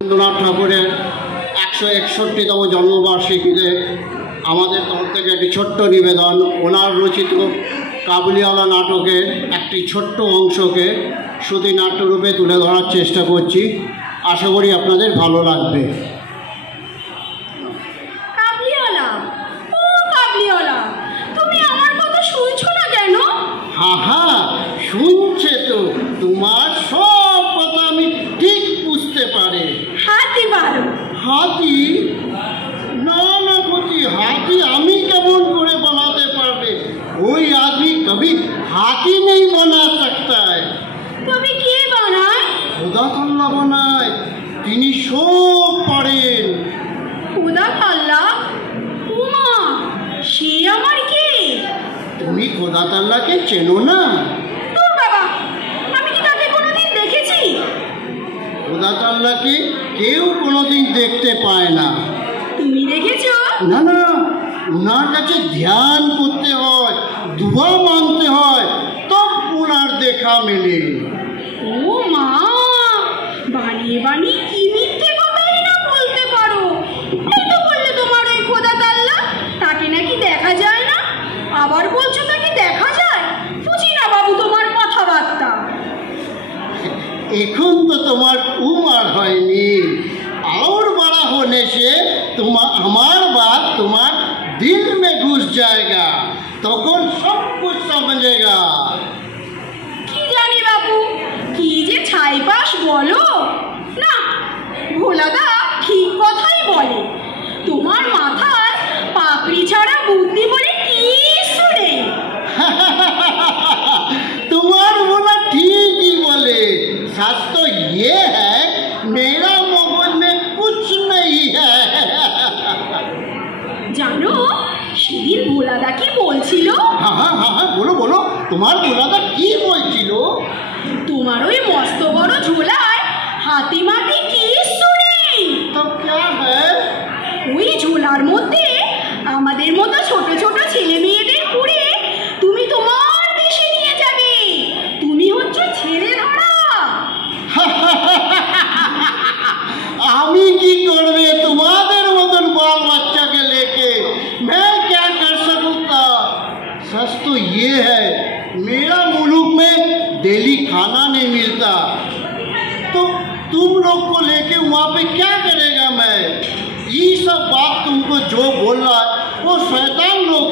রবীন্দ্রনাথ ঠাকুরের 161তম জন্মবার্ষিকীতে আমাদের তরফ থেকে একটি ছোট্ট নিবেদন, ওনার রচিত কাবুলিওয়ালা নাটকের একটি ছোট্ট অংশকে শ্রুতি নাট্যরূপে তুলে ধরার চেষ্টা করছি। আশা করি আপনাদের ভালো লাগবে। কাবুলিওয়ালা, ও কাবুলিওয়ালা, তুমি আমার কথা শুনছো না কেন? হ্যাঁ, শুনছে তো। তোমার সব কথা আমি ঠিক বুঝতে পারি। হাতি মারো। হাতি? না না ক্ষতি, হাতি আমি কেমন করে বানাতে পারবে? ওই आदमी कभी हाथी नहीं बना सकता है। তুমি কে বানায়? খোদা তাআলা বানায়, তিনি সব পারেন। খোদা তাআলা? উমা, সে আমার কে? তুমি খোদা তাআলাকে চেনো না? তোর বাবা, আমি কি তাকে কোনোদিন দেখেছি? খোদা তাআলাকে কেউ কোনোদিন দেখতে পায় না। তুমি দেখেছো? না না, ওনার কাছে ধ্যান করতে হয়, দুয়া মানতে হয়, তব ওনার দেখা মেলে। ও মা, বানিয়ে বানিয়ে কি মিথ্যে কথাই না বলতে পারো। এই তো বললে তোমার ওই খোদা তাআলা, তাকে নাকি দেখা যায় না, আবার বলছো তাকে দেখা যায়। বুঝি না বাবু তোমার কথাবার্তা। এখন তো তোমার उम्र হয়নি, और बड़ा होने से हमार बात तुम्हार दिल में घुस जाएगा, तখন सब कुछ समझेगा। কি জানি বাবু, কি যে ছাইপাশ বলো না। ভোলাদা ঠিক কথাই বলে, তোমার মাথায় পাপড়ি ছাড়া বুদ্ধি বলে কিছু নেই। तुम्हार बोला ठीक ही बोले, सच तो ये है मेरा मगज में कुछ नहीं है। জানো সেদিন ভোলাদা কি বলছিল? हाँ, बोलो बोलो, तुम्हार बोलादा की बोलছিল? তোমার ওই মস্ত বড় ঝোলায় হাতি মাটি কিছু নেই। तो क्या है? ওই ঝোলার মধ্যে আমাদের মতো ছোট ছোট ছেলে মেয়েদের পুড়ে তুমি তোমার দেশে নিয়ে যাবে। তুমি হচ্ছে ছেলে ধরা। আমি কি করবে তোমাদের মতন बाल बच्चा के लेके? मैं क्या कर सकता? सच तो ये है मेरा मुल्क में डेली खाना नहीं मिलता, तो तुम लोग को लेके वहाँ पे क्या करेगा मैं? ये सब बात तुमको जो बोल रहा है वो शैतान लोग